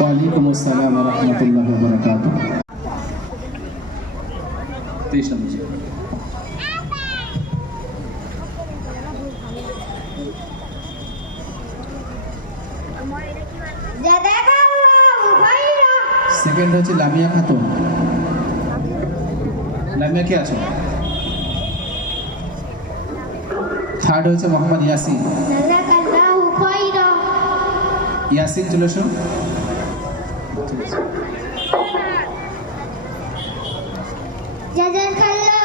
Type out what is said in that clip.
ওয়ালাইকুম আসসালাম ওয়া রাহমাতুল্লাহি ওয়া বারাকাতুহু। 23 নম্বর। সেকেন্ড হচ্ছে লামিয়া খাতুন। লামিয়া কে আছো? থার্ড হচ্ছে মোহাম্মদ ইয়াসিন। ইয়াসিন চলে এসো। জাযাকাল্লাহু